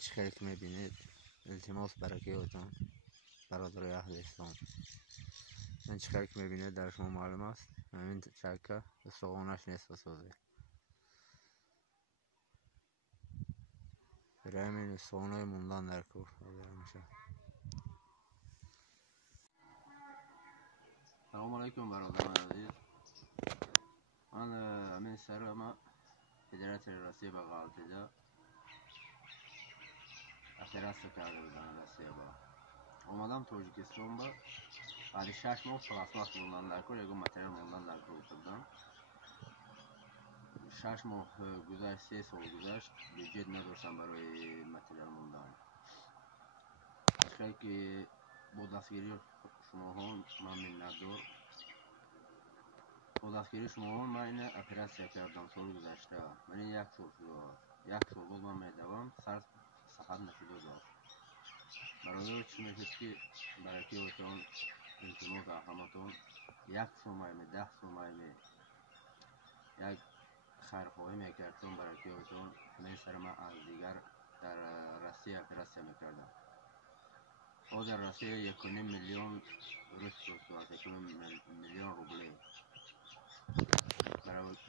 چه که میبینید التماس برکیتان برادر اهل اسلام. من چه که میبینید در شما معلوم است همین چکه استخوانش نیست بسازید. برای همین استخوانهای موندن در کور میشه. سلام علیکم برادران عزیز. من همین سر ما هجرت راستی به غالطیده اپراسیون کرده بودن راستی با اومدم تاجیکستان با بعد 6 ماه پلاسماس موندن در کور یکم متریال موندن در کور بودم. 6 ماه گذشت، 3 سال گذشت بجد نداشتم برای متریال موندن. اشکال که با دستگیری شما هم من منتدار. با دستگیری شما هم من این اپراسیون کردم سال گذشته. من این 1 سال شده. 1 سال بود من میدوام سر صحت نشده داشت. برای چی میشد که برای که اوتان التماس رحمتون 1 سومایمه 10 سومایمه یک خیرخواهی میکردم برای که اوتان همین سر من از دیگر در روسیه اپراسیون میکردم. او در روسیه 1.5 میلیون روس است، 1.5 میلیون روبلی.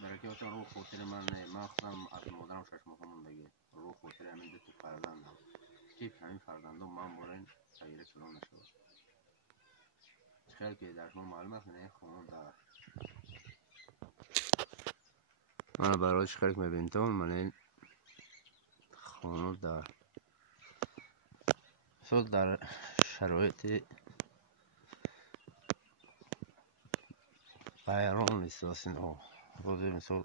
برای که اوتان رو خاطر من خودم از مادرم 6 ماه موندگی رو خاطر همین 2 فرزندم که همین فرزندم من بارین تغییر چنان نشود. خیلی که در شما معلوم است نه خونه دار من برای خیلی میبینید من این خونه دار سال در شرایط غیران لیستاسین ها روزی مثل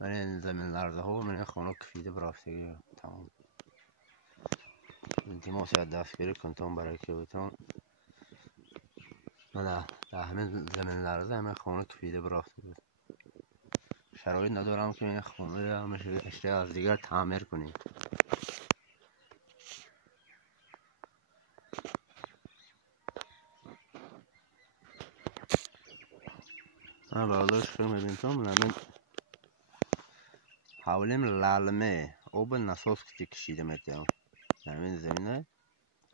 من این زمین لرزه ها من این خونه کفیده برافتگی تمام التماس از دستگیری کنتم برای که بتون من در همین زمین لرزه همین خونه کفیده برافتگی شرایط ندارم که این خونه همشه اشتری از دیگر تعمیر کنیم. من برادرش که میبینم من همین حوالیم لالمه آب نساس که کشیده میتونم در همین زمینه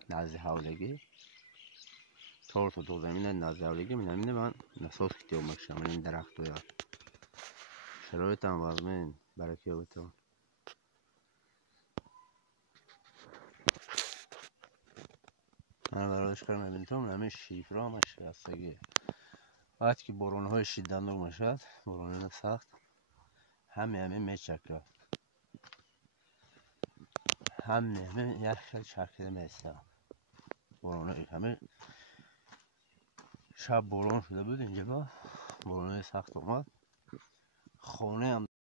نزد حولگی 4 تا 2 زمینه نزد حولگی من همینه من نساس که میکشم این درخت ها شرایط هم وزمین برای که بتون من برادرش که میبینم همین شیفر هم شکستگی وقتی که بارون های شدیداً میشد بارون سخت همین میچکه همین یک شکل چکیده میسته بارون همین شب بارون شده بود اینجا با بارون سخت اومد خونه هم